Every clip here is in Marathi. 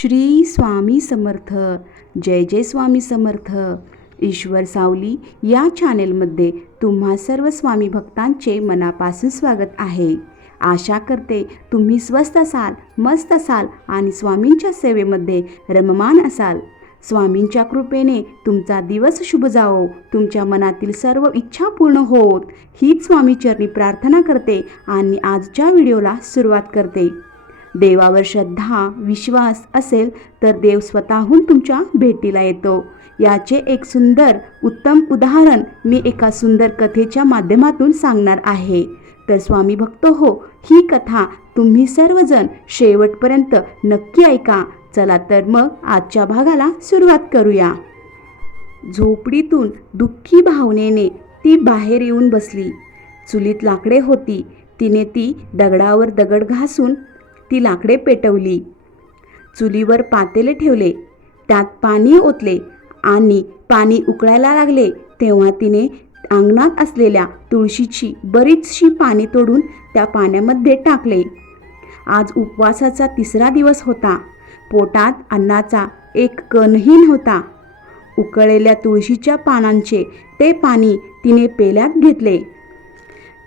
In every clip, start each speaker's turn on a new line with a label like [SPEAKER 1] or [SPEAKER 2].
[SPEAKER 1] श्री स्वामी समर्थ. जय जय स्वामी समर्थ. ईश्वर सावली या चॅनेलमध्ये तुम्हा सर्व स्वामी भक्तांचे मनापासून स्वागत आहे. आशा करते तुम्ही स्वस्त असाल मस्त असाल आणि स्वामींच्या सेवेमध्ये रममान असाल. स्वामींच्या कृपेने तुमचा दिवस शुभ जावो तुमच्या मनातील सर्व इच्छा पूर्ण होत. हीच स्वामीचरणी प्रार्थना करते आणि आजच्या व्हिडिओला सुरुवात करते. देवावर श्रद्धा विश्वास असेल तर देव स्वतःहून तुमच्या भेटीला येतो. याचे एक सुंदर उत्तम उदाहरण मी एका सुंदर कथेच्या माध्यमातून सांगणार आहे. तर स्वामी भक्त हो ही कथा तुम्ही सर्वजण शेवटपर्यंत नक्की ऐका. चला तर मग आजच्या भागाला सुरुवात करूया. झोपडीतून दुःखी भावनेने ती बाहेर येऊन बसली. चुलीत लाकडे होती. तिने ती दगडावर दगड घासून ती लाकडे पेटवली. चुलीवर पातेले ठेवले. त्यात पाणी ओतले आणि पाणी उकळायला लागले तेव्हा तिने अंगणात असलेल्या तुळशीची बरीचशी पाणी तोडून त्या पाण्यामध्ये टाकले. आज उपवासाचा तिसरा दिवस होता. पोटात अन्नाचा एक कणही नव्हता उकळलेल्या तुळशीच्या पानांचे ते पाणी तिने पेल्यात घेतले.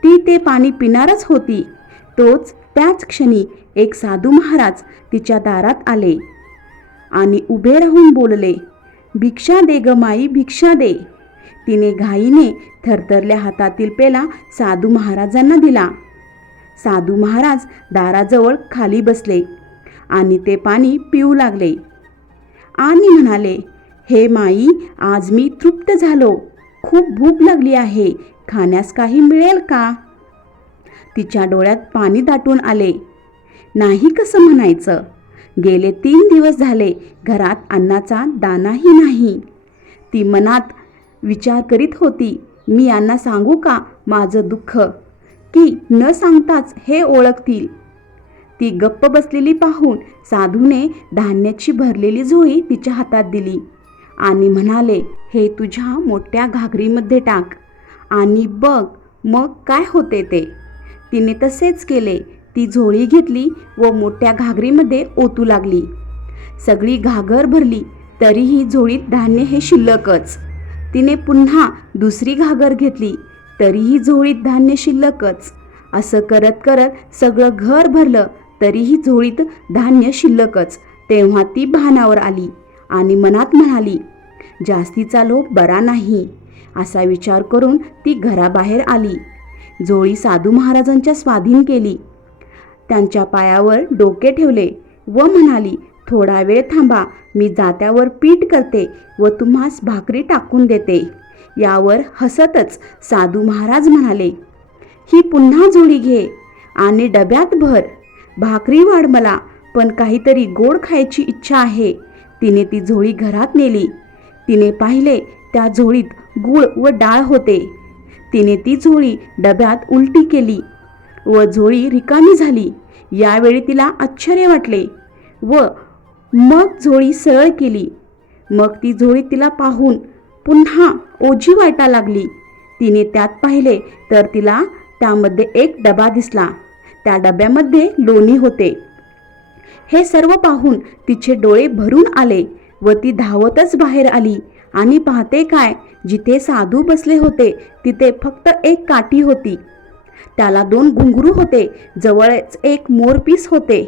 [SPEAKER 1] ती ते पाणी पिणारच होती. तोच त्याच क्षणी एक साधू महाराज तिच्या दारात आले. आणि उभे राहून बोलले भिक्षा दे ग माई भिक्षा दे. तिने घाईने थरथरल्या हातातील पेला साधू महाराजांना दिला. साधू महाराज दाराजवळ खाली बसले आणि ते पाणी पिऊ लागले. आणि म्हणाले हे माई आज मी तृप्त झालो. खूप भूक लागली आहे. खाण्यास काही मिळेल का? तिच्या डोळ्यात पाणी दाटून आले. नाही कसं म्हणायचं? गेले तीन दिवस झाले घरात अन्नाचा दानाही नाही. ती मनात विचार करीत होती मी यांना सांगू का माझं दुःख? की न सांगताच हे ओळखतील? ती गप्प बसलेली पाहून साधूने धान्याची भरलेली झोळी तिच्या हातात दिली. आणि म्हणाले हे तुझ्या मोठ्या घागरीमध्ये टाक आणि बघ मग काय होते ते. तिने तसेच केले. ती झोळी घेतली व मोठ्या घागरीमध्ये ओतू लागली. सगळी घागर भरली तरीही झोळीत धान्य हे शिल्लकच. तिने पुन्हा दुसरी घागर घेतली तरीही झोळीत धान्य शिल्लकच. असं करत करत सगळं घर भरलं तरीही झोळीत धान्य शिल्लकच. तेव्हा ती भानावर आली आणि मनात म्हणाली जास्तीचा लोभ बरा नाही. असा विचार करून ती घराबाहेर आली. झोळी साधू महाराजांच्या स्वाधीन केली. त्यांच्या पायावर डोके ठेवले व म्हणाली थोडा वेळ थांबा मी जात्यावर पीठ करते व तुम्हास भाकरी टाकून देते यावर हसतच साधू महाराज म्हणाले ही पुन्हा जोडी घे आणि डब्यात भर. भाकरी वाढ मला पण काहीतरी गोड खायची इच्छा आहे तिने ती झोळी घरात नेली. तिने पाहिले त्या झोळीत गुळ व डाळ होते. तिने ती झोळी डब्यात उलटी केली व झोळी रिकामी झाली. यावेळी तिला आश्चर्य वाटले व मग झोळी सरळ केली. मग ती झोळी तिला पाहून पुन्हा ओझी वाटा लागली. तिने त्यात पाहिले तर तिला त्यामध्ये एक डबा दिसला. त्या डब्यामध्ये लोणी होते. हे सर्व पाहून तिचे डोळे भरून आले व ती धावतच बाहेर आली. आणि पाहते काय? जिथे साधू बसले होते तिथे फक्त एक काठी होती. त्याला दोन घुंगरू होते जवळच एक मोरपीस होते.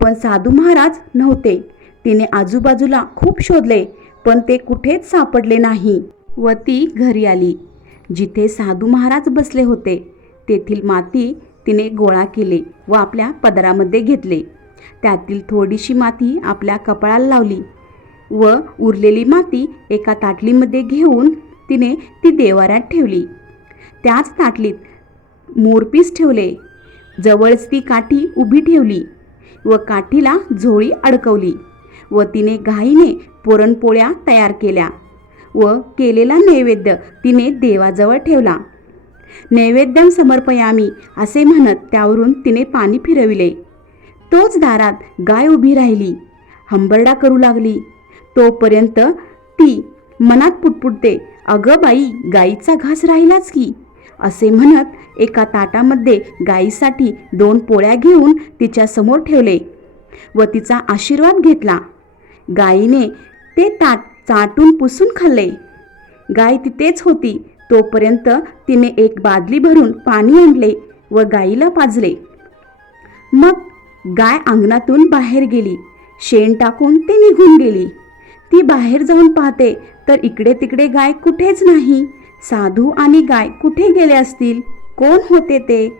[SPEAKER 1] पण साधू महाराज नव्हते. तिने आजूबाजूला खूप शोधले पण ते कुठेच सापडले नाही. व ती घरी आली. जिथे साधू महाराज बसले होते तेथील माती तिने गोळा केली व आपल्या पदरामध्ये घेतले. त्यातील थोडीशी माती आपल्या कपाळाला लावली व उरलेली माती एका ताटलीमध्ये घेऊन तिने ती देवाऱ्यात ठेवली. त्याच ताटलीत मोरपीस ठेवले. जवळच ती काठी उभी ठेवली व काठीला झोळी अडकवली व तिने घाईने पुरणपोळ्या तयार केल्या व केलेला नैवेद्य तिने देवाजवळ ठेवला. नैवेद्यम समर्पयामी असे म्हणत त्यावरून तिने पाणी फिरविले. तोच दारात गाय उभी राहिली. हंबरडा करू लागली. तोपर्यंत ती मनात पुटपुटते अगं बाई गाईचा घास राहिलाच की. असे म्हणत एका ताटामध्ये गाईसाठी दोन पोळ्या घेऊन तिच्या समोर ठेवले व तिचा आशीर्वाद घेतला. गायीने ते ताट चाटून पुसून खाल्ले. गाय तिथेच होती तोपर्यंत तिने एक बादली भरून पाणी आणले व गाईला पाजले. मग गाय अंगणातून बाहेर गेली. शेण टाकून ते निघून गेली. ती बाहेर जाऊन पाहते तर इकडे तिकडे गाय कुठेच नाही. साधू आणि गाय कुठे गेले असतील? कोण होते ते?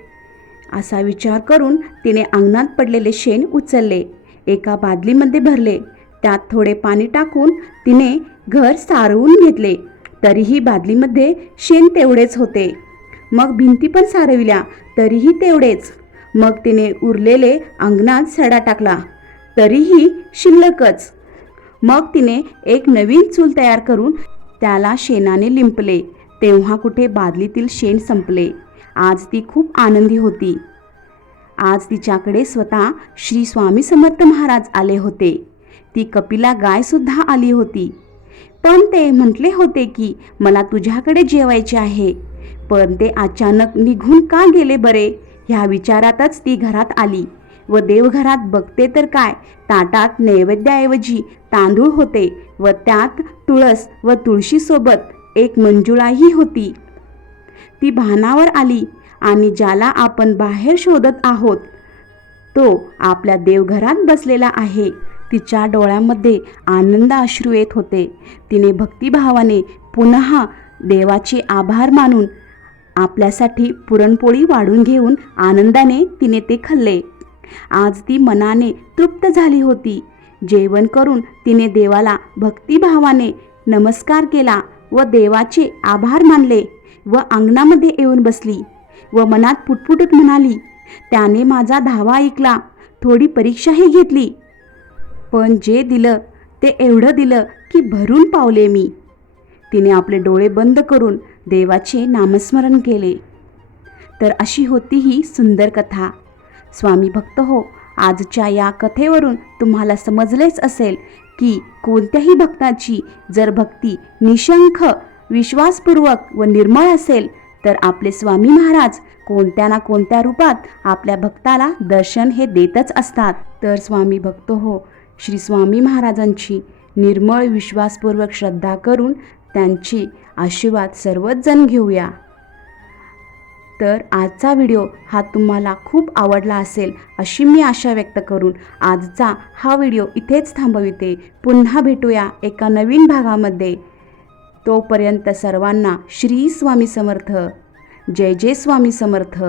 [SPEAKER 1] असा विचार करून तिने अंगणात पडलेले शेण उचलले एका बादलीमध्ये भरले. त्यात थोडे पाणी टाकून तिने घर सारवून घेतले. तरीही बादलीमध्ये शेण तेवढेच होते. मग भिंती पण सारविल्या तरीही तेवढेच. मग तिने उरलेले अंगणात सडा टाकला. तरीही शिल्लकच. मग तिने एक नवीन चूल तयार करून त्याला शेणाने लिंपले. तेव्हा कुठे बादलीतील शेण संपले. आज ती खूप आनंदी होती. आज तिच्याकडे स्वतः श्री स्वामी समर्थ महाराज आले होते. ती कपिला गायसुद्धा आली होती. पण ते म्हटले होते की मला तुझ्याकडे जेवायचे आहे. पण ते अचानक निघून का गेले बरे? ह्या विचारातच ती घरात आली. व देवघरात बघते तर काय? ताटात नैवेद्याऐवजी तांदूळ होते व त्यात तुळस व तुळशीसोबत एक मंजुळाही होती. ती भानावर आली आणि ज्याला आपण बाहेर शोधत आहोत तो आपल्या देवघरात बसलेला आहे. तिच्या डोळ्यामध्ये आनंद अश्रू येत होते. तिने भक्तिभावाने पुन्हा देवाचे आभार मानून आपल्यासाठी पुरणपोळी वाढून घेऊन आनंदाने तिने ते खाल्ले. आज ती मनाने तृप्त झाली होती. जेवण करून तिने देवाला भक्तिभावाने नमस्कार केला व देवाचे आभार मानले व अंगणामध्ये येऊन बसली व मनात पुटपुटत म्हणाली त्याने माझा धावा ऐकला थोडी परीक्षाही घेतली. पण जे दिलं ते एवढं दिलं की भरून पावले मी. तिने आपले डोळे बंद करून देवाचे नामस्मरण केले. तर अशी होती ही सुंदर कथा. स्वामी भक्त हो आजच्या या कथेवरून तुम्हाला समजलेच असेल की कोणत्याही भक्ताची जर भक्ती निशंख विश्वासपूर्वक व निर्मळ असेल तर आपले स्वामी महाराज कोणत्या ना कोणत्या रूपात आपल्या भक्ताला दर्शन हे देतच असतात. तर स्वामी भक्त हो श्री स्वामी महाराजांची निर्मळ विश्वासपूर्वक श्रद्धा करून त्यांची आशीर्वाद सर्वच जण घेऊया. तर आजचा व्हिडिओ हा तुम्हाला खूप आवडला असेल अशी मी आशा व्यक्त करून आजचा हा व्हिडिओ इथेच थांबविते. पुन्हा भेटूया एका नवीन भागामध्ये. तोपर्यंत सर्वांना श्री स्वामी समर्थ. जय जय स्वामी समर्थ.